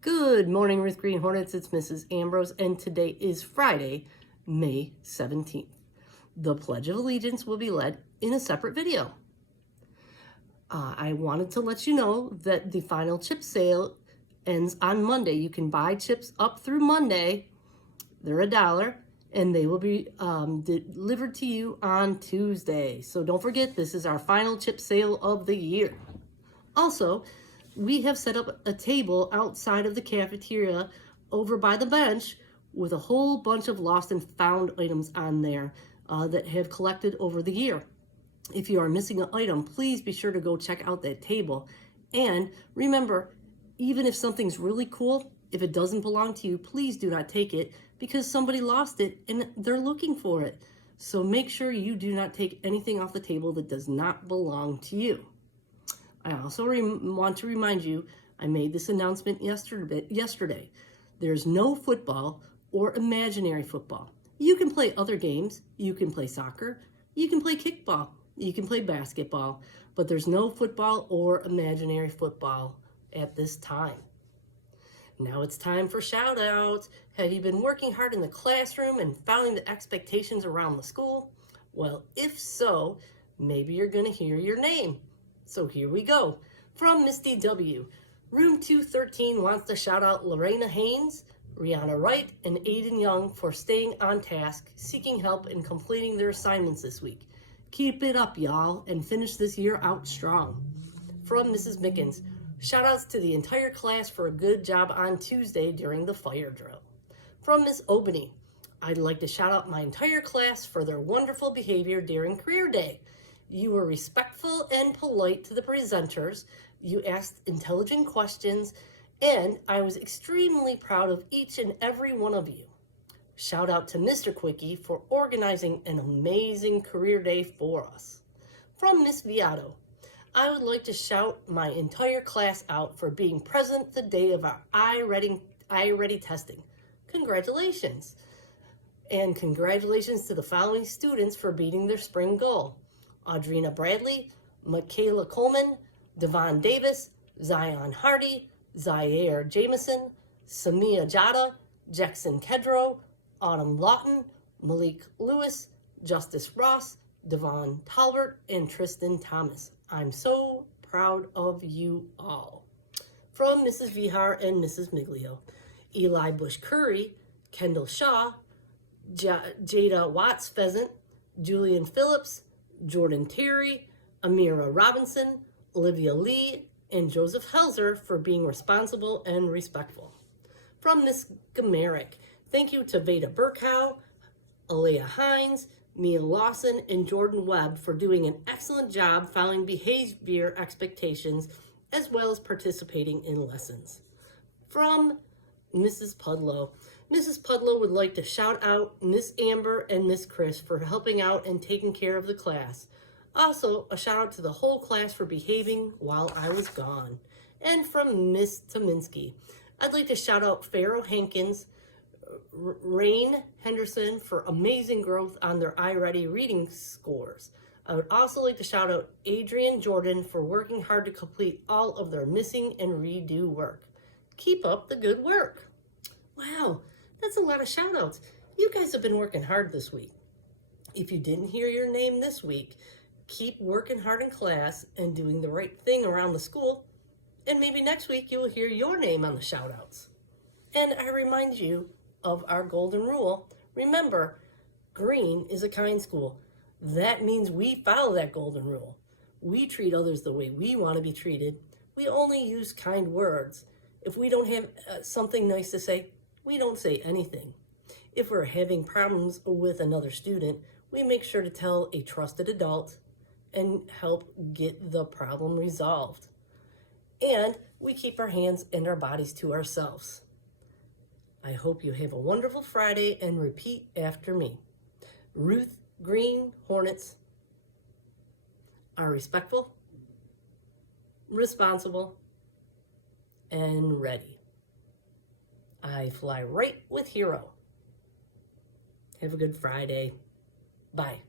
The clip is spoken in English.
Good morning, Ruth Green Hornets. It's Mrs. Ambrose, and today is Friday, May 17th. The Pledge of Allegiance will be led in a separate video. I wanted to let you know that the final chip sale ends on Monday. You can buy chips up through Monday. They're $1, and they will be delivered to you on Tuesday. So don't forget, this is our final chip sale of the year. Also, we have set up a table outside of the cafeteria over by the bench with a whole bunch of lost and found items on there that have collected over the year. If you are missing an item, please be sure to go check out that table. And remember, even if something's really cool, if it doesn't belong to you, please do not take it because somebody lost it and they're looking for it. So make sure you do not take anything off the table that does not belong to you. I also want to remind you, I made this announcement yesterday. There's no football or imaginary football. You can play other games. You can play soccer. You can play kickball. You can play basketball. But there's no football or imaginary football at this time. Now it's time for shout outs. Have you been working hard in the classroom and following the expectations around the school? Well, if so, maybe you're going to hear your name. So here we go. From Misty W. Room 213 wants to shout out Lorena Haynes, Rihanna Wright, and Aiden Young for staying on task, seeking help, and completing their assignments this week. Keep it up, y'all, and finish this year out strong. From Mrs. Mickens, shout outs to the entire class for a good job on Tuesday during the fire drill. From Miss Obany, I'd like to shout out my entire class for their wonderful behavior during Career Day. You were respectful and polite to the presenters. You asked intelligent questions, and I was extremely proud of each and every one of you. Shout out to Mr. Quickie for organizing an amazing career day for us. From Miss Viato, I would like to shout my entire class out for being present the day of our iReady testing. Congratulations. And congratulations to the following students for beating their spring goal. Audrina Bradley, Michaela Coleman, Devon Davis, Zion Hardy, Zaire Jameson, Samia Jada, Jackson Kedro, Autumn Lawton, Malik Lewis, Justice Ross, Devon Talbert, and Tristan Thomas. I'm so proud of you all. From Mrs. Vihar and Mrs. Miglio, Eli Bush Curry, Kendall Shaw, Jada Watts Pheasant, Julian Phillips, Jordan Terry, Amira Robinson, Olivia Lee, and Joseph Helzer for being responsible and respectful. From Miss Gamerick, thank you to Veda Burkow, Alea Hines, Mia Lawson, and Jordan Webb for doing an excellent job following behavior expectations as well as participating in lessons. From Mrs. Pudlow, Mrs. Pudlow would like to shout out Miss Amber and Miss Chris for helping out and taking care of the class. Also, a shout out to the whole class for behaving while I was gone. And from Miss Tominski, I'd like to shout out Pharaoh Hankins, Rain Henderson for amazing growth on their iReady reading scores. I would also like to shout out Adrian Jordan for working hard to complete all of their missing and redo work. Keep up the good work. Wow, that's a lot of shout outs. You guys have been working hard this week. If you didn't hear your name this week, keep working hard in class and doing the right thing around the school. And maybe next week you will hear your name on the shout outs. And I remind you of our golden rule. Remember, Green is a kind school. That means we follow that golden rule. We treat others the way we want to be treated. We only use kind words. If we don't have something nice to say, we don't say anything. If we're having problems with another student, we make sure to tell a trusted adult and help get the problem resolved. And we keep our hands and our bodies to ourselves. I hope you have a wonderful Friday and repeat after me. Ruth Green Hornets are respectful, responsible, and ready. I fly right with Hero. Have a good Friday. Bye.